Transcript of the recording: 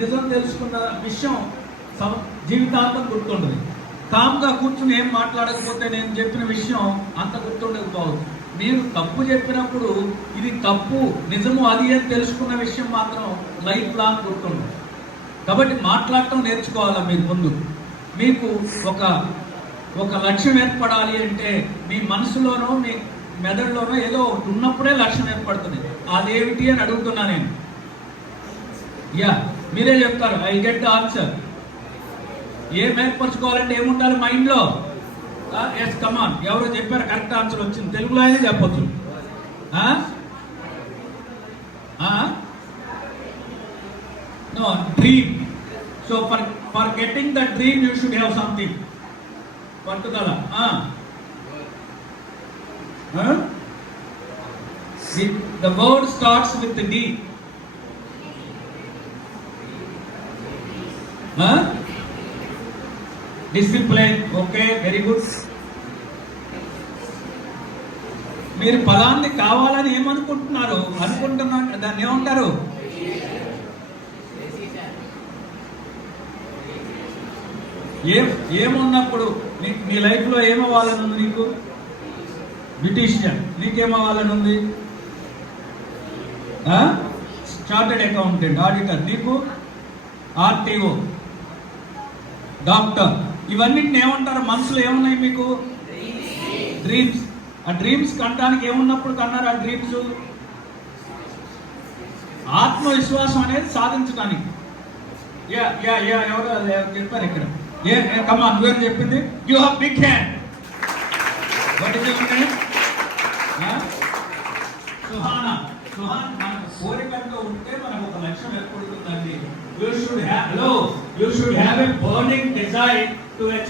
నిజం తెలుసుకున్న విషయం జీవితాంతం గుర్తుండదు. కామ్గా కూర్చుని ఏం మాట్లాడకపోతే నేను చెప్పిన విషయం అంత గుర్తుండకపోవచ్చు. మీరు తప్పు చెప్పినప్పుడు ఇది తప్పు నిజము అది అని తెలుసుకున్న విషయం మాత్రం లైఫ్ లాంగ్ గుర్తుండదు. కాబట్టి మాట్లాడటం నేర్చుకోవాలా. మీరు ముందు మీకు ఒక లక్ష్యం ఏర్పడాలి అంటే మీ మనసులోనో మీ మెదడులోనో ఏదో ఒకటి ఉన్నప్పుడే లక్ష్యం ఏర్పడుతుంది. అదేమిటి అని అడుగుతున్నా నేను. మీరే చెప్తారు. I get the answer. ఏం ఏర్పరచుకోవాలంటే ఏముండాలి మైండ్లో? Yes come on. ఎవరో చెప్పారు, కరెక్ట్ ఆన్సర్ వచ్చింది. తెలుగులో అయినా చెప్పొచ్చు. No dream. So for getting the dream you should have something. పట్టుదల. The word starts with the D. Discipline. Okay, very good. మీరు ఫలాన్ని కావాలని ఏమనుకుంటున్నారు? దాన్ని ఏమంటారు? ఏమున్నప్పుడు నీ లైఫ్లో ఏమవ్వాలని ఉంది? నీకు బ్యూటీషియన్. నీకేమవ్వాలని ఉంది? Chartered accountant, auditor. నీకు ఆర్టీఓ, డాక్టర్. ఇవన్నిటిని ఏమంటారు? మనసులో ఏమున్నాయి మీకు? డ్రీమ్స్. ఆ డ్రీమ్స్ కనడానికి ఏమున్నప్పుడు కన్నారు ఆ డ్రీమ్స్? ఆత్మవిశ్వాసం అనేది సాధించడానికి. ఎవరు చెప్పారు ఇక్కడ? కమ్ ఆన్, నువ్వేం చెప్పింది? You have big hand. What is your name? Suhana. Suhan. మన కోరికల్లో ఉంటే మనకు ఒక లక్ష్యం ఏర్పడుతుందండి. You should have a burning desire to achieve